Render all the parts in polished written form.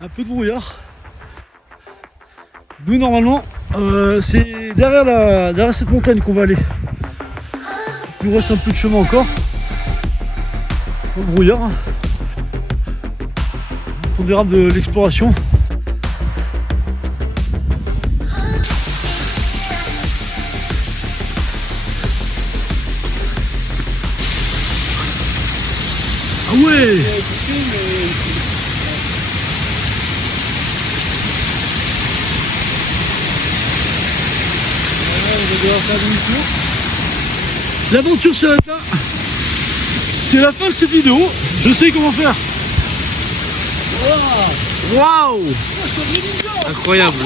Un peu de brouillard. Nous normalement c'est derrière cette montagne qu'on va aller. Il nous reste un peu de chemin encore. Dans le brouillard. Pondérable de l'exploration. Ah ouais! L'aventure s'arrête là. C'est la fin de cette vidéo. Je sais comment faire. Waouh! Incroyable.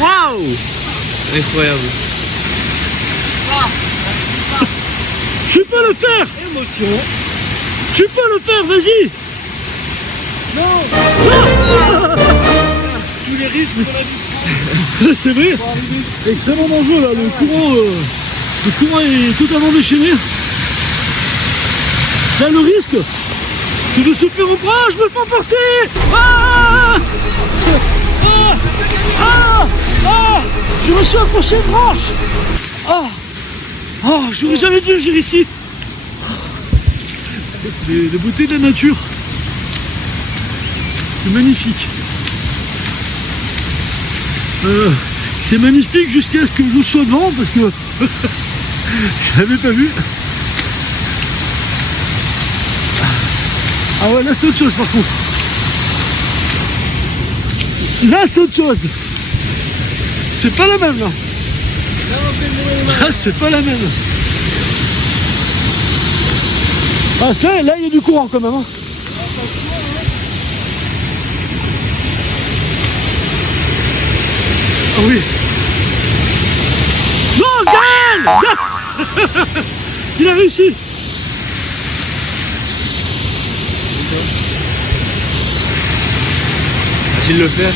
Waouh! Incroyable. Tu peux le faire! Émotion. Tu peux le faire, vas-y! Non. Tous les risques qu'on a vu. C'est vrai, extrêmement dangereux là, le courant est totalement déchaîné. Là le risque, c'est de se faire reprendre. Ah, je me fais emporter. Ah, ah, ah, ah, je me suis accroché une branche. Ah, ah, j'aurais jamais dû venir ici. C'est les beautés de la nature. C'est magnifique. C'est magnifique jusqu'à ce que je sois devant parce que je l'avais pas vu. Ah ouais, là c'est autre chose par contre. Là c'est autre chose. C'est pas la même là. Ah, c'est pas la même. Ah, là il y a du courant quand même. Hein. Ah oui. Non, Gaël! Il a réussi. Va-t-il le faire?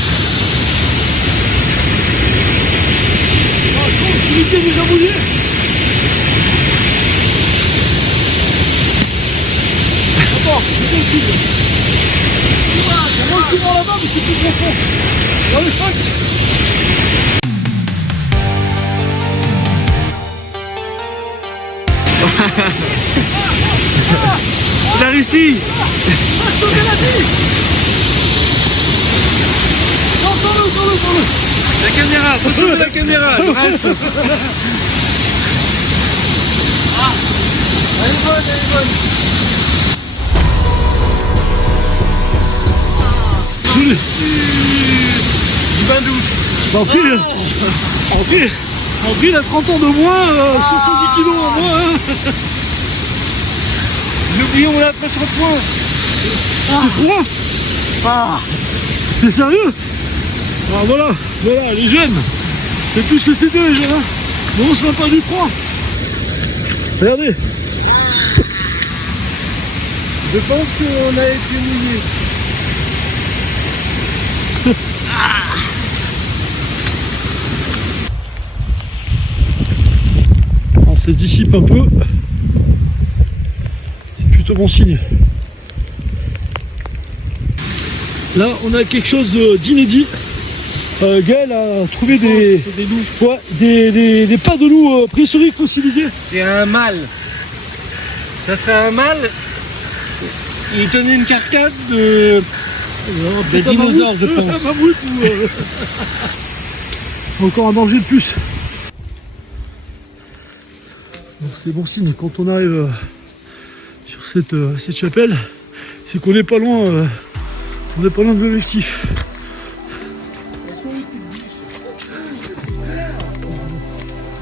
Il était déjà mouillé. Attends, c'est possible. Il y a le courant là-bas, mais c'est plus profond. Dans le choc. Il a réussi. Ah, sauver la vie. Non, tourne-le. La caméra, faut sauver la caméra. Le reste. Ah, elle est bonne, Du bain douche. En prix, il a 30 ans de moins, 70 kilos en moins. Hein. N'oublions la pression de point. C'est froid. Ah, c'est sérieux? Ah voilà, les jeunes, c'est plus ce que c'était les jeunes. Hein. Mais on se met pas du froid. Regardez. Je pense qu'on a été mouillé. On se dissipe un peu. C'est plutôt bon signe. Là, on a quelque chose d'inédit. Gaël a trouvé des loups. Ouais, des pas de loups préhistoriques fossilisés. C'est un mâle. Ça serait un mâle. Il tenait une carcasse de dinosaures, je pense. Un mammouth ou encore un danger de plus. Donc c'est bon signe quand on arrive sur cette chapelle, c'est qu'on n'est pas loin. On n'est pas loin de l'objectif.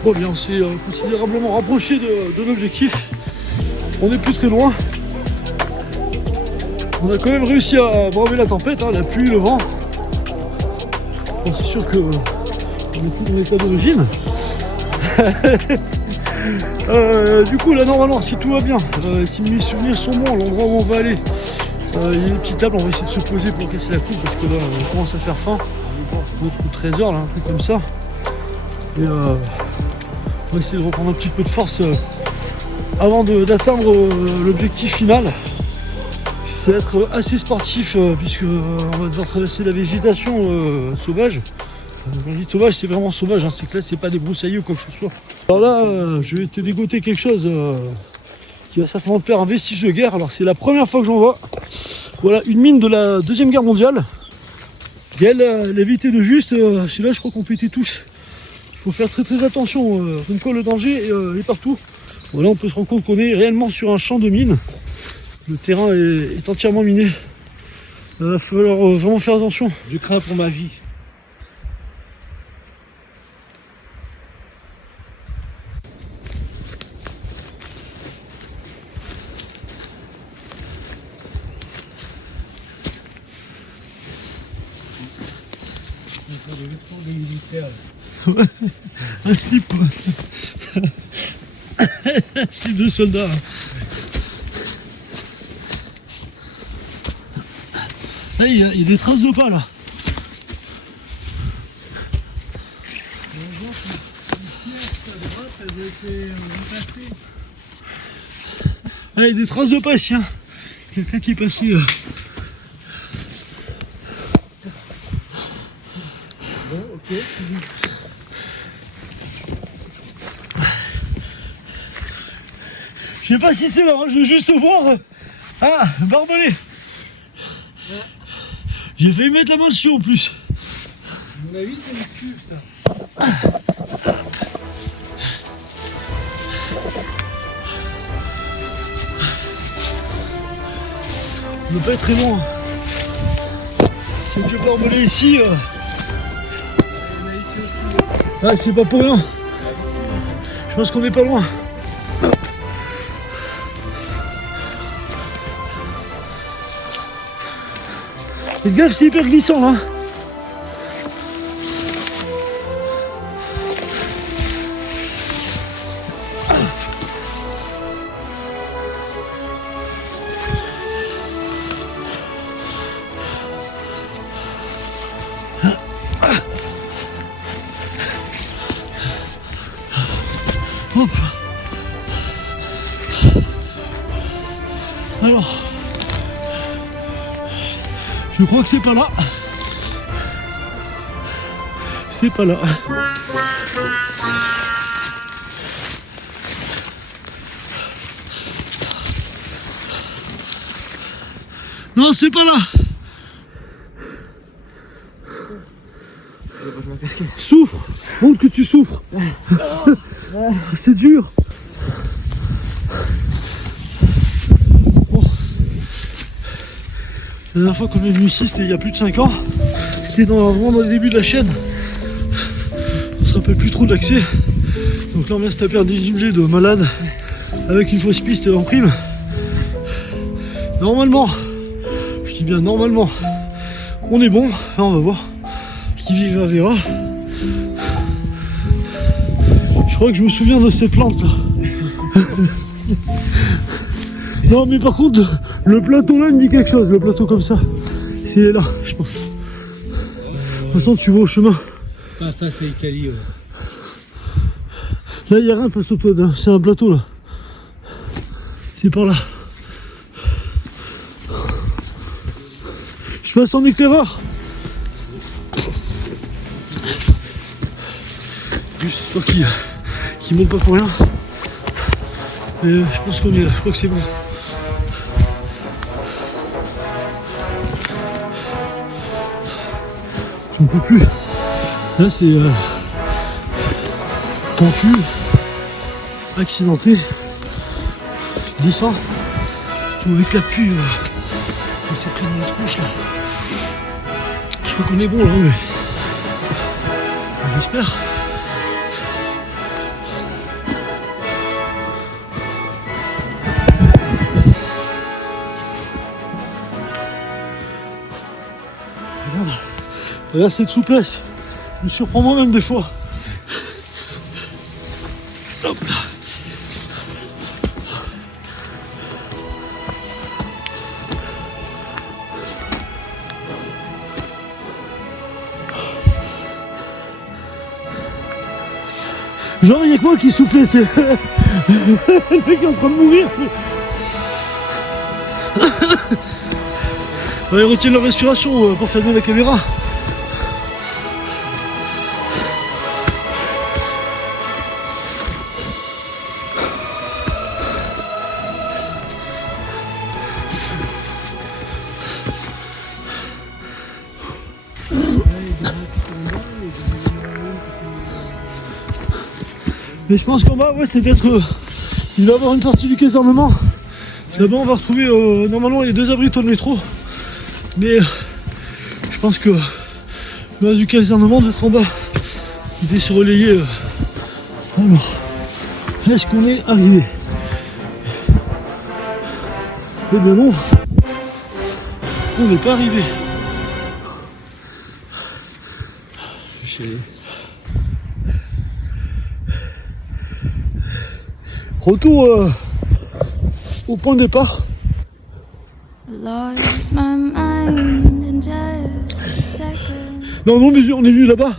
Bon bien, on s'est considérablement rapproché de l'objectif. On n'est plus très loin. On a quand même réussi à braver la tempête, hein, la pluie, le vent. Bon, c'est sûr que on n'est plus dans l'état d'origine. Du coup là normalement si tout va bien, si mes souvenirs sont bons, l'endroit où on va aller, il y a une petite table, on va essayer de se poser pour casser la coupe parce que là on commence à faire faim. peut-être ou 13h là, un truc comme ça. Et on va essayer de reprendre un petit peu de force avant d'atteindre l'objectif final. Ça va être assez sportif puisque on va devoir traverser la végétation sauvage. Quand je dis sauvage, c'est vraiment sauvage, hein. C'est que là c'est pas des broussailles ou quoi que ce soit. Alors là je vais te dégoter quelque chose qui va certainement te faire un vestige de guerre. Alors c'est la première fois que j'en vois. Voilà, une mine de la Deuxième Guerre mondiale. Et elle évité de juste, celui-là je crois qu'on peut être tous. Il faut faire très attention, comme quoi le danger est partout. Voilà, on peut se rendre compte qu'on est réellement sur un champ de mine. Le terrain est entièrement miné. Il va falloir vraiment faire attention. Je crains pour ma vie. Un slip. Un slip de soldat. Là, il y a des traces de pas là. Ah, il y a des traces de pas ici. Hein. Quelqu'un qui est passé. Bon, ok. Je sais pas si c'est là, hein, je veux juste voir. Ah, barbelé. J'ai failli mettre la main dessus en plus. À mon avis, c'est une cuve ça. Il ne peut pas être très loin. Si tu peux barbelé ici. Ah, c'est pas pour rien. Je pense qu'on n'est pas loin. Faites gaffe, c'est hyper glissant là. Hop. Alors, je crois que c'est pas là. C'est pas là. Non, c'est pas là. Souffre. Montre que tu souffres. C'est dur. Bon. La dernière fois qu'on est venu ici, c'était il y a plus de 5 ans. C'était vraiment dans le début de la chaîne. On se rappelle plus trop de l'accès. Donc là on vient se taper un dénivelé de malade avec une fausse piste en prime. Normalement, je dis bien normalement, on est bon. Là on va voir. Qui vivra verra. Je crois que je me souviens de ces plantes là. Non mais par contre le plateau là me dit quelque chose, le plateau comme ça. C'est là je pense. De toute façon tu vas au chemin. Pas face à Italie. Ouais. Là il n'y a rien face au toit, c'est un plateau là. C'est par là. Je passe en éclaireur. Juste toi qui monte pas pour rien. Et je pense qu'on est là, je crois que c'est bon. J'en peux plus. Là c'est pentu, accidenté, glissant, tout avec la pluie c'est plein de la tronche là. Je crois qu'on est bon là, mais j'espère. Regarde cette souplesse, je me surprends moi-même des fois. Hop là. Genre il y a que moi qui soufflait, c'est... Le mec est en train de mourir. Ils retiennent leur respiration pour filmer la caméra. Mais je pense qu'en bas, ouais, c'est d'être... il va y avoir une partie du casernement. Là-bas, on va retrouver... normalement, il y a 2 abris de métro. Mais je pense que le bas du casernement doit être en bas. Il est relayé. Alors, est-ce qu'on est arrivé? Eh bien non, on n'est pas arrivé. Retour au point de départ. Lost my mind in just a second. Non, on est venu là-bas.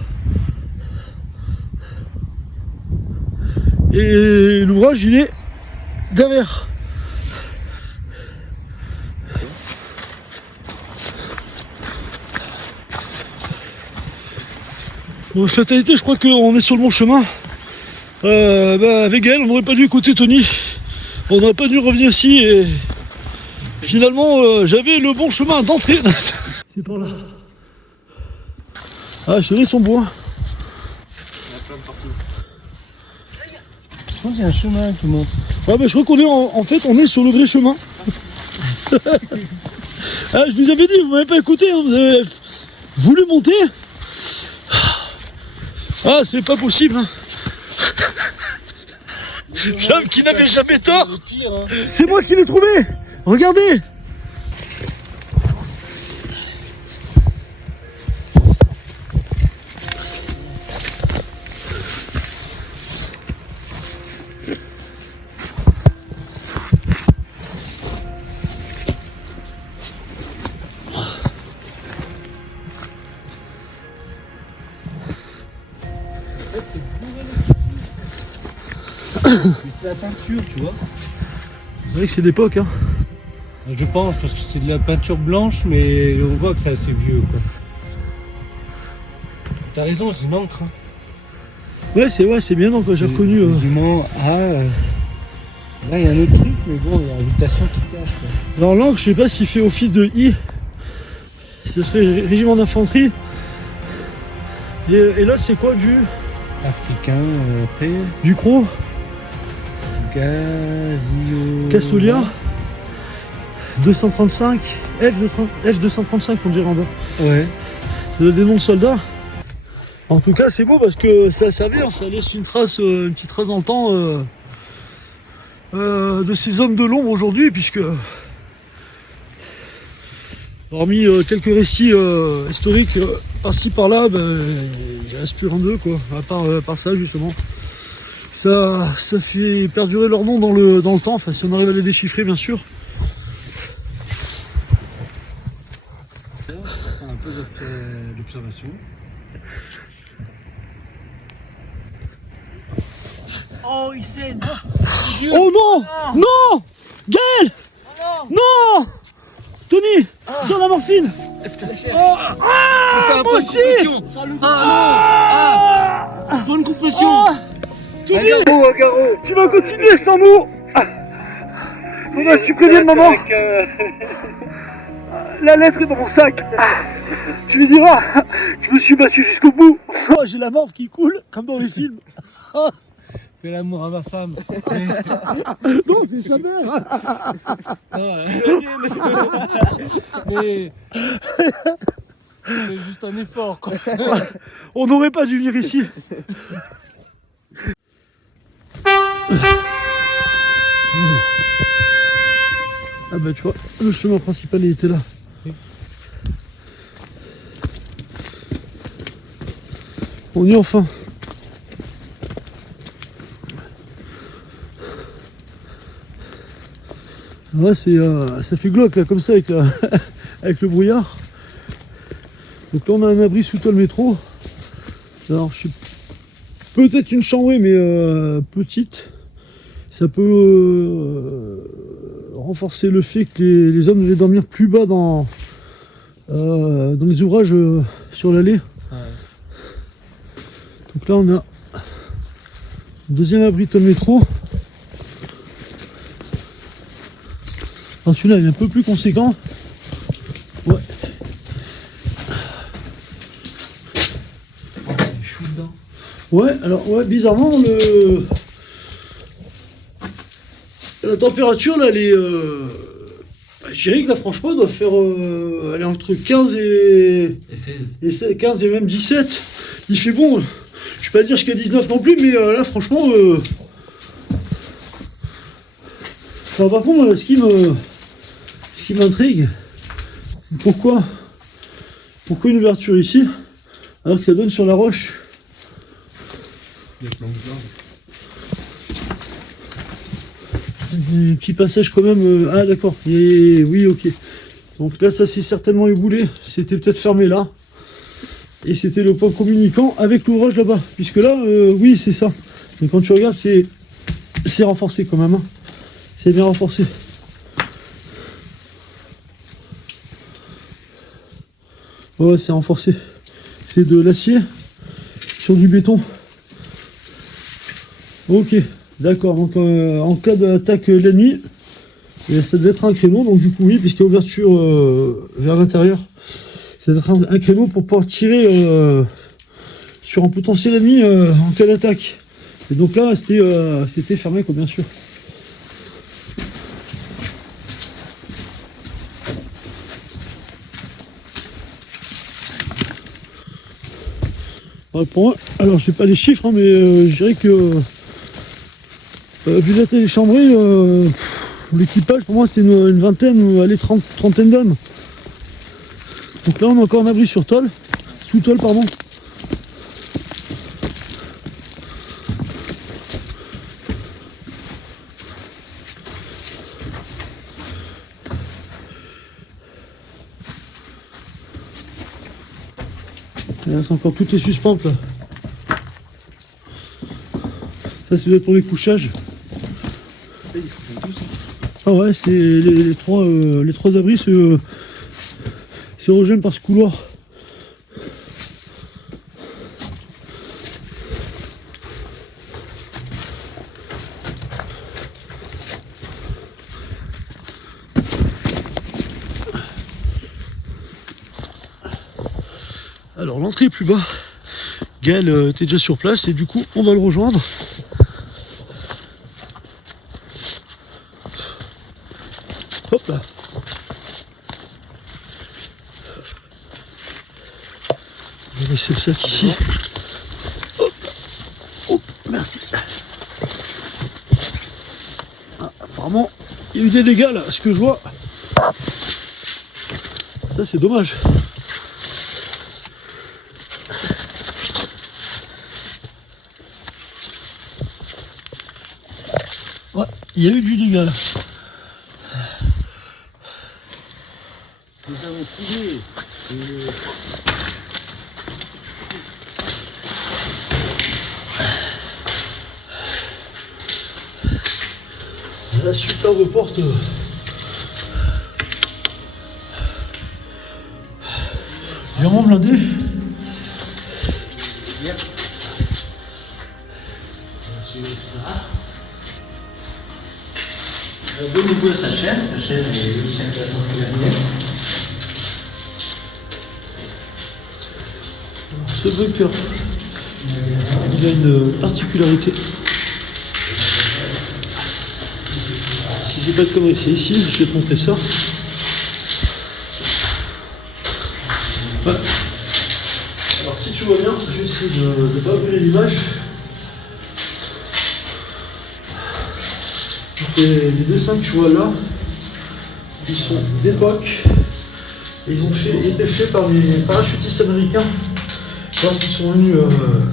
Et l'ouvrage, il est derrière. Bon, fatalité, je crois qu'on est sur le bon chemin. Avec elle, on n'aurait pas dû écouter Tony. On n'aurait pas dû revenir ici et finalement, j'avais le bon chemin d'entrée. C'est par là. Ah, je te laisse son bois. Je crois qu'il y a un chemin qui monte. Ah, je crois qu'on est en fait, on est sur le vrai chemin. Ah, je vous avais dit, vous m'avez pas écouté, hein, vous avez voulu monter. Ah, c'est pas possible. Hein. L'homme qui n'avait jamais tort. C'est moi qui l'ai trouvé. Regardez. C'est la peinture, tu vois. C'est vrai que c'est d'époque, hein. Je pense, parce que c'est de la peinture blanche, mais on voit que c'est assez vieux, quoi. T'as raison, c'est une encre. Hein. Ouais, c'est bien, donc j'ai reconnu. Là, il y a un autre truc, mais bon, il y a l'invitation qui cache, quoi. Alors l'encre, je sais pas s'il fait office de I. Ce serait régiment d'infanterie. Et là, c'est quoi du Africain, après. Du Croc Casio. Castolia 235 F235 on dirait en bas. Ouais. C'est des noms de soldats. En tout cas c'est beau parce que ça a servi, ça laisse une petite trace dans le temps de ces hommes de l'ombre aujourd'hui, puisque hormis quelques récits historiques par-ci par-là, il reste plus rien d'eux, quoi, à part ça justement. Ça fait perdurer leur nom dans le temps, enfin si on arrive à les déchiffrer bien sûr. Un peu d'observation. Oh, il saigne. Oh non, non, Gaël, non, Tony, tiens la morphine. Moi aussi. Bonne compression. Tony, tu vas continuer sans nous. Faudra que tu préviennes maman. La lettre est dans mon sac. Tu lui diras, je me suis battu jusqu'au bout. Oh, j'ai la morve qui coule, comme dans les films. Fais l'amour à ma femme. Non, c'est sa mère. Mais c'est juste un effort, quoi. On n'aurait pas dû venir ici. Ah bah tu vois, le chemin principal il était là. On y est enfin. Alors là c'est ça fait glauque là, comme ça avec, avec le brouillard. Donc là on a un abri sous le métro. Alors je sais Peut-être une chambrée, mais petite. Ça peut renforcer le fait que les hommes devaient dormir plus bas dans les ouvrages sur l'allée. Ouais. Donc là, on a deuxième abri de métro. Alors celui-là, il est un peu plus conséquent. Ouais. Chou dedans. Ouais, alors ouais, bizarrement, la température là, elle est. Je dirais que là, franchement, elle doit faire. Elle est entre 15 Et 16. et 15 et même 17. Il fait bon. Je vais pas dire jusqu'à 19 non plus, mais là, franchement. Enfin, par contre, là, ce qui m'intrigue, pourquoi une ouverture ici alors que ça donne sur la roche? Les plantes blanches. Un petit passage quand même. Ah d'accord. Oui, ok. Donc là, ça s'est certainement éboulé. C'était peut-être fermé là. Et c'était le point communicant avec l'ouvrage là-bas. Puisque là, oui, c'est ça. Mais quand tu regardes, c'est renforcé quand même. Hein. C'est bien renforcé. Ouais, c'est renforcé. C'est de l'acier sur du béton. Ok, d'accord. Donc en cas d'attaque l'ennemi, ça devait être un créneau. Donc du coup oui, puisqu'il y a ouverture vers l'intérieur, ça devait être un créneau pour pouvoir tirer sur un potentiel ennemi en cas d'attaque. Et donc là, c'était fermé, quoi, bien sûr. Ouais, pour moi, alors je sais pas les chiffres, hein, mais je dirais que vu la taille des chambrées, l'équipage pour moi c'était une vingtaine ou allez trentaine d'hommes. Donc là on est encore en abri sur tôle, sous tôle pardon. Là c'est encore toutes les suspentes là. Ça c'est pour les couchages. Ah ouais, c'est les trois abris se rejoignent par ce couloir. Alors l'entrée est plus bas. Gaël était déjà sur place et du coup on va le rejoindre. Hop là. On va laisser le sac ici. Hop là. Hop, merci. Ah, apparemment, il y a eu des dégâts là, ce que je vois. Ça c'est dommage. Ouais, il y a eu du dégât là. Nous avons trouvé la superbe porte. Vraiment blindée. De nouveau sa chaîne est aussi intéressante que la mienne. Ce bunker, il a une particularité. Si j'ai pas de conneries, c'est ici, je vais te montrer ça. Ouais. Alors si tu vois bien, je vais essayer de ne pas brûler l'image. Les dessins que tu vois là, ils sont d'époque. Ils étaient faits par les parachutistes américains lorsqu'ils sont venus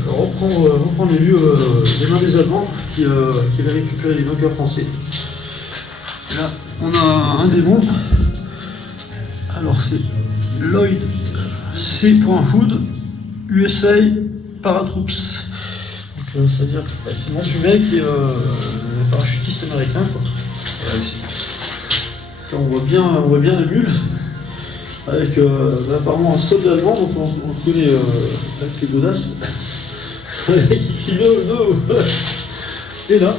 reprendre les lieux des mains des Allemands qui avaient récupéré les bunkers français. Là, on a un des noms. Alors c'est Lloyd C. Hood, USA Paratroops. Donc C'est-à-dire, c'est le nom du mec qui est parachutiste américain, quoi. Là, on voit bien la mule, avec apparemment un soldat allemand, donc on le connaît avec les godasses. Le mec qui crie no. Et là,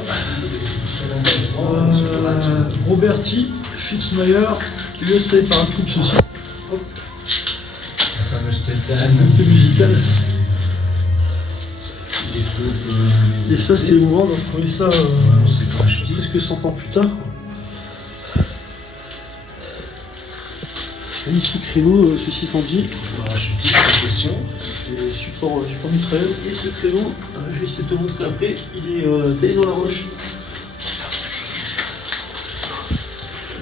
Robert T. Fitzmayer, USA Paratroops aussi. La fameuse tétane. Groupe musical. Des troupes. Et ça, c'est émouvant de retrouver ça C'est parachutiste. presque 100 ans plus tard. Magnifique créneau, ceci étant dit. Parachutiste, en question. Et support mitrailleur. Et ce créneau, je vais essayer de te montrer après, il est taillé dans la roche.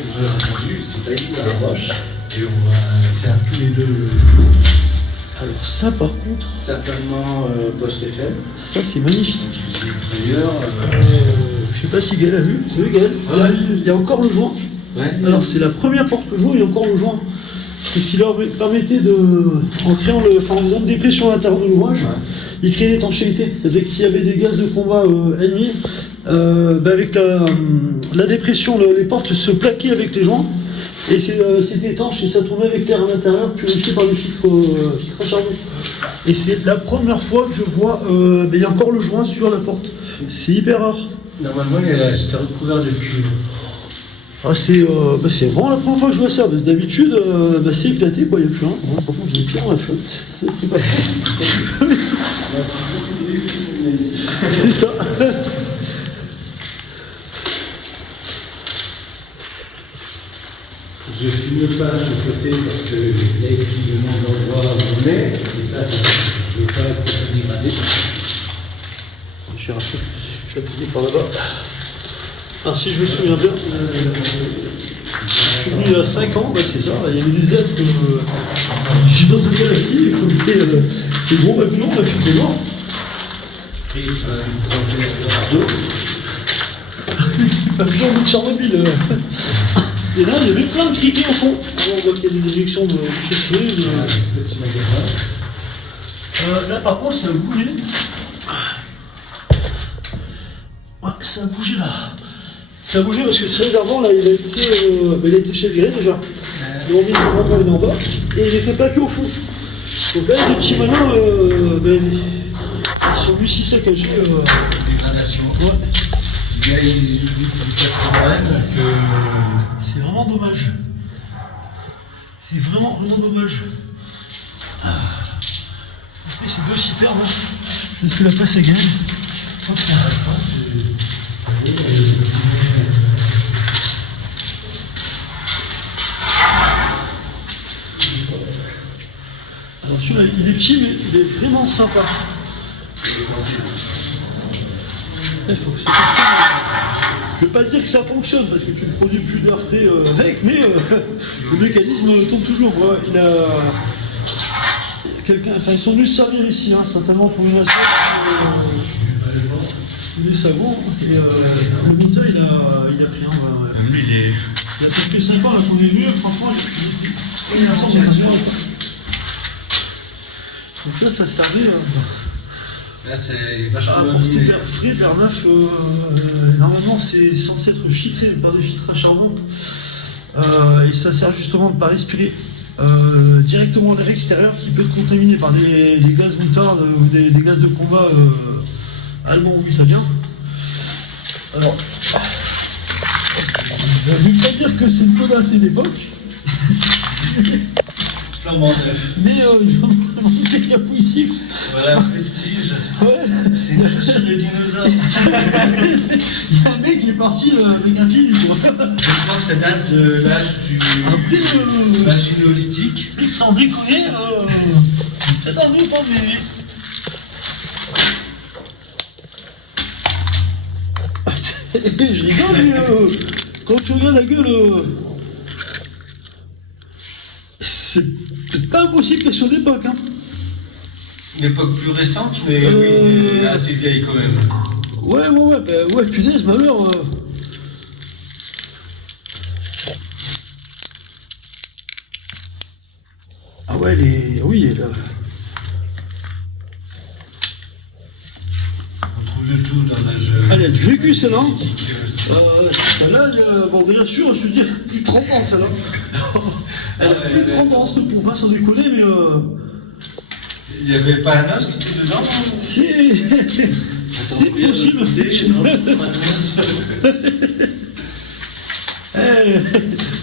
Vous avez entendu, c'est taillé dans la roche. Et on va faire tous les deux. Alors ça, par contre, Certainement post-FM. ça c'est magnifique. D'ailleurs, Je sais pas si Gaël a vu. C'est vu Gaël? Il y a encore le joint. ouais. Alors c'est la première porte que je vois, il y a encore le joint. C'est ce qui leur permettait de, en créant en faisant une dépression à l'intérieur de l'ouvrage, il créait l'étanchéité. C'est-à-dire que s'il y avait des gaz de combat ennemis, avec la dépression, les portes se plaquaient avec les joints, et c'était étanche et ça tournait avec l'air à l'intérieur, purifié par le filtre à charbon. Et c'est la première fois que je vois, il y a encore le joint sur la porte. C'est hyper rare. Normalement, c'était recouvert de cuivre. Ah, c'est vraiment la première fois que je vois ça. Parce que d'habitude, c'est éclaté, quoi, il n'y a plus rien. Par contre, j'ai des pieds dans la flotte. Ça, c'est pas c'est ça. Je filme pas ce côté parce que là, il me demande l'endroit où on est. Et ça, je ne veux pas être dégradé. Je suis appuyé par là-bas. Ah, si je me souviens bien, je suis venu il y a 5 ans, c'est ça, il y avait des ailes que je suis dans une galaxie, c'est gros papillon, là, je suis mort. Papillon de Tchernobyl. Et là, il y avait plein de criquets au fond. Alors, on voit qu'il y a des éjections de chaussures. Petit magasin. Là, par contre, ça a bougé. Ouais, ça a bougé là. Ça a bougé parce que ce réservoir là, il a été chaviré déjà. Ils ont mis le renvoi en bas et il était plaqué au fond. Donc là, les petits malins, ils sont venus si saccagés. Dégradation. Ouais. Le gars, il oublie du patrimoine. C'est vraiment dommage. C'est vraiment dommage. Après, c'est deux citernes. C'est la place à gagner. Alors celui-là, il est petit, mais il est vraiment sympa. Je ne vais pas dire que ça fonctionne, parce que tu ne produis plus d'air frais avec, mais le mécanisme tourne toujours. Ouais, il a quelqu'un, enfin, ils sont venus se servir ici, hein, certainement pour une assiette. Des savons, et le moteur il a pris un. Lui, il est. Il a fait 5 ans là qu'on est venu, franchement, il a donc là, ça servait Là, c'est à vachement apporter bien. l'air frais, l'air neuf. Normalement, c'est censé être filtré par des filtres à charbon. Et ça sert justement de ne pas respirer directement l'air extérieur qui peut être contaminé par des gaz moutards ou des gaz de combat allemands ou italiens. Alors, je ne vais pas dire que c'est une godasse d'époque. Flambant neuf. Mais il faut vraiment quelqu'un ici. Voilà, prestige. Ouais. C'est une chaussure de dinosaure. Il y a un mec qui est parti avec un pied du bois. Je crois que ça date de l'âge du néolithique. Sans déconner, peut-être un mieux pas, mais. Je rigole, mais quand tu regardes la gueule, c'est peut-être pas impossible qu'elle soit d'époque. Hein. Une époque plus récente, mais assez vieille quand même. Ouais, punaise, malheur. Ah ouais, oui, Elle a du vécu celle-là. Celle-là, bon bien sûr, je te dis, plus de 30 ans celle-là. Elle a plus de 30 ans, cette pompe, hein, sans déconner, mais Il n'y avait pas un os qui était dedans? c'est possible.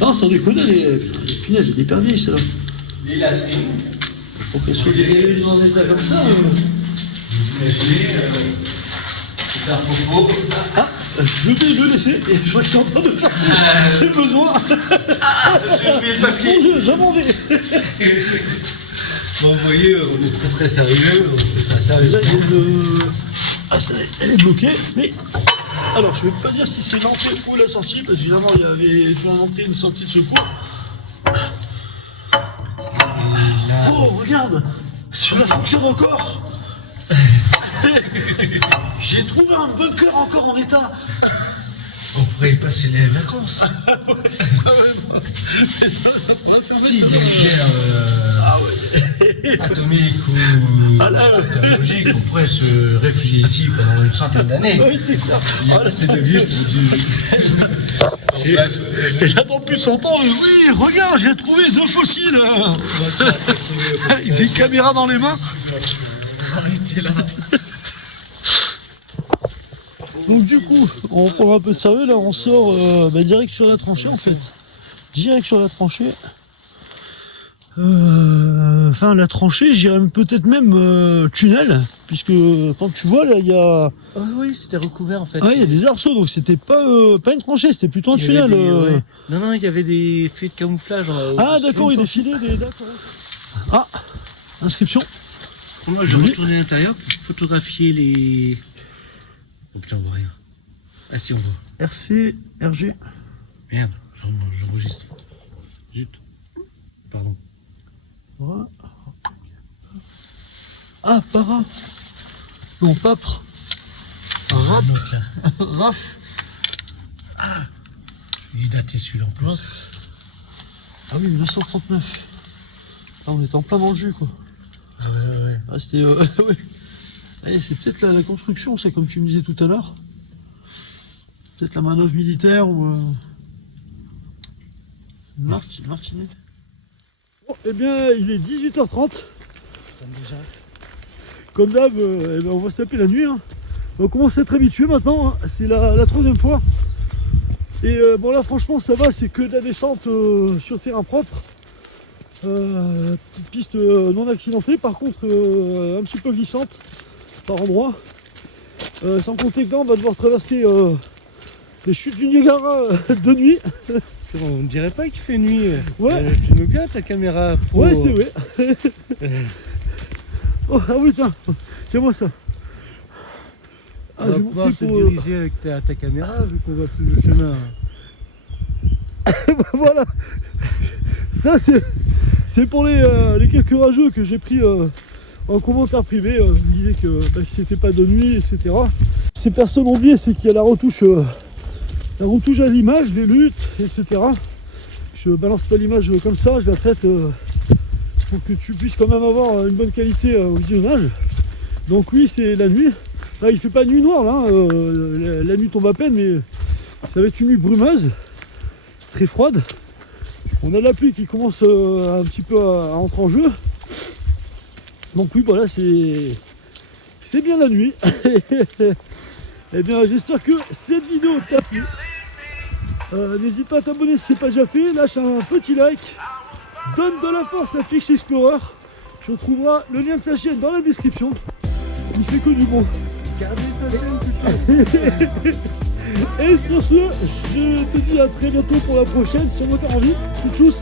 Non, sans déconner, punaise, elle est hyper vieille celle-là. Les latrines. Pour qu'elle soit dégagée dans un état comme ça. Imaginez, c'est un propos. Ah, je vais le laisser, et je vois que je suis en train de faire ses besoins. J'ai oublié le papier. Mon Dieu, je m'en vais. Bon, vous voyez, on est très très sérieux, on fait ça sérieusement. Là, il y a une... Ah, elle est bloquée, mais... Alors, je ne vais pas dire si c'est l'entrée ou la sortie, parce qu'évidemment, il y avait une entrée et une sortie de secours. Oh, regarde, cela fonctionne encore. J'ai trouvé un bunker encore en état. On pourrait y passer les vacances. C'est ça, on va fermer Si, ça. il y a une guerre atomique ou technologique, on pourrait se réfugier ici pendant une centaine d'années. Oui, c'est clair. Il y a assez de vieux pour du... Bref, Et là, dans plus de 100 ans, oui, regarde, j'ai trouvé 2 fossiles. Avec des caméras dans les mains. arrêtez là. Donc du coup, on prend un peu de sérieux, là on sort direct sur la tranchée en fait. Direct sur la tranchée. Enfin la tranchée, j'irais peut-être même tunnel, puisque quand tu vois là il y a... Ah oui, c'était recouvert en fait. Ah, il y a des arceaux, donc c'était pas une tranchée, c'était plutôt un Il y avait tunnel. ouais. Non, il y avait des faits de camouflage. Ah d'accord, il défilait des... D'accord. Ah, inscription. Moi je retournais à l'intérieur pour photographier les... Oh putain, on voit rien. Ah si, on voit. RC, RG. Merde, j'enregistre. Zut. Pardon. Voilà. Ah, para. Non, papre. Rap. Raf. Il est daté celui-là en plus. Ah oui, 1939. Ah, on était en plein dans le jus, quoi. Ah ouais. Ah, c'était... ouais. Allez, c'est peut-être la construction, c'est comme tu me disais tout à l'heure. Peut-être la manœuvre militaire ou... Martinet. Bon, eh bien, il est 18h30. Comme d'hab, on va se taper la nuit. Hein. On commence à être habitué maintenant. Hein. C'est la 3e fois. Et bon là, franchement, ça va. C'est que de la descente sur terrain propre. Petite piste non accidentée. Par contre, un petit peu glissante par endroit. Sans compter que là, on va devoir traverser les chutes du Niagara de nuit. On ne dirait pas qu'il fait nuit. Ouais. Tu me bien ta caméra pro. Ouais, c'est vrai. Oh, ah oui, tiens-moi ça. Ah, On va pouvoir se diriger avec ta caméra vu qu'on voit plus le chemin. Voilà. Ça, c'est pour les quelques rageux que j'ai pris en commentaire privé. Ils disaient que c'était pas de nuit, etc. Ces personnes ont oublié, c'est qu'il y a la retouche à l'image, les luttes, etc. Je balance pas l'image comme ça, je la traite pour que tu puisses quand même avoir une bonne qualité au visionnage. Donc oui, c'est la nuit. Là, il fait pas nuit noire, là. La nuit tombe à peine, mais ça va être une nuit brumeuse, très froide. On a la pluie qui commence un petit peu à entrer en jeu. Donc oui, voilà, c'est bien la nuit. Eh bien, j'espère que cette vidéo t'a plu. N'hésite pas à t'abonner si ce n'est pas déjà fait. Lâche un petit like. Donne de la force à Fix Explorer. Tu retrouveras le lien de sa chaîne dans la description. Il fait que du bon. Gardez ta chaîne plutôt. Et sur ce, je te dis à très bientôt pour la prochaine sur Moteur en vie. Tchuss.